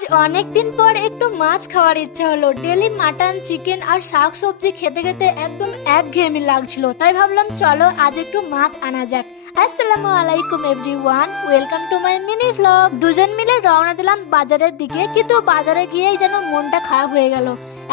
আজ অনেক দিন পর একটু মাছ খাওয়ার ইচ্ছা হলো। ডেলি মাটন, চিকেন আর শাক সবজি খেতে খেতে একদম একঘেয়েমি লাগছিল। তাই ভাবলাম, চলো আজ একটু মাছ আনা যাক। আসসালামু আলাইকুম everyone, welcome to my mini vlog দুজন মিলে রওনা দিলাম বাজারের দিকে, কিন্তু বাজারে গিয়েই যেন মনটা খারাপ হয়ে গেল।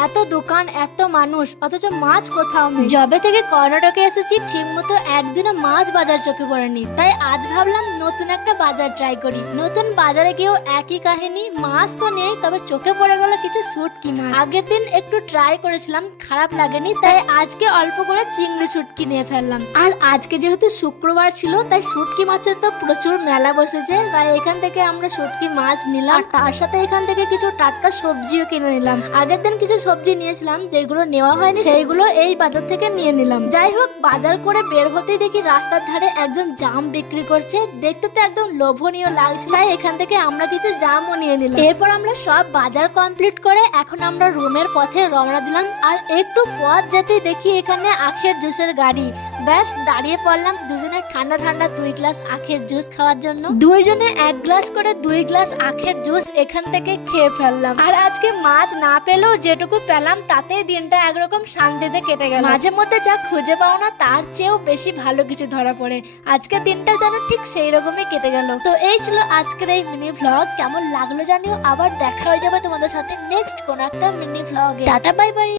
এত দোকান, এত মানুষ, অথচ মাছ কোথাও নেই। জবে থেকে কর্ণাটকে এসেছি ঠিক মতো একদিনও মাছ বাজার চোখে পড়েনি। তাই আজ ভাবলাম নতুন একটা বাজার ট্রাই করি। নতুন বাজারে গিয়েও একই কাহিনী, মাছ তো নেই, তবে চোখে পড়ে গেল কিছু শুটকি মাছ। আগের দিন একটু ট্রাই করেছিলাম, খারাপ লাগেনি, তাই আজকে অল্প করে চিংড়ি শুটকি নিয়ে ফেললাম। আর আজকে যেহেতু শুক্রবার ছিল, তাই শুটকি মাছের তো প্রচুর মেলা বসেছে, তাই এখান থেকে আমরা শুটকি মাছ নিলাম। তার সাথে এখান থেকে কিছু টাটকা সবজিও কিনে নিলাম। আগের দিন কিছু সবজি নিয়েছিলাম, যেগুলো নেওয়া হয়নি, সেইগুলো এই বাজার থেকে নিয়ে নিলাম। যাই হোক, বাজার করে বের হতেই দেখি রাস্তার ধারে একজন জাম বিক্রি করছে। দেখতে তো একদম লোভনীয় লাগছে। তাই এখান থেকে আমরা কিছু জামও নিয়ে নিলাম। এরপর আমরা সব বাজার কমপ্লিট করে এখন আমরা রুমের পথে রওনা দিলাম। আর একটু পথ যেতে দেখি এখানে আখের জুসের গাড়ি। ব্যাস, দাঁড়িয়ে পড়লাম দুজনে ঠান্ডা ঠান্ডা দুই গ্লাস আখের জুস খাওয়ার জন্য। দুইজনে এক গ্লাস করে দুই গ্লাস আখের জুস এখান থেকে খেয়ে ফেললাম। আর আজকে মাছ না পেলেও যেটুকু পেলাম, তাতেই দিনটা একরকম শান্তিতে কেটে গেল। মাঝে মধ্যে যা খুঁজে পাও না, তার চেয়েও বেশি ভালো কিছু ধরা পড়ে। আজকের দিনটা যেন ঠিক সেই রকমই কেটে গেল। তো এই ছিল আজকের এই মিনি ভ্লগ কেমন লাগল জানিও, আবার দেখা হয়ে যাবে তোমাদের সাথে নেক্সট কোন একটা মিনি ভ্লগে টাটা বাই বাই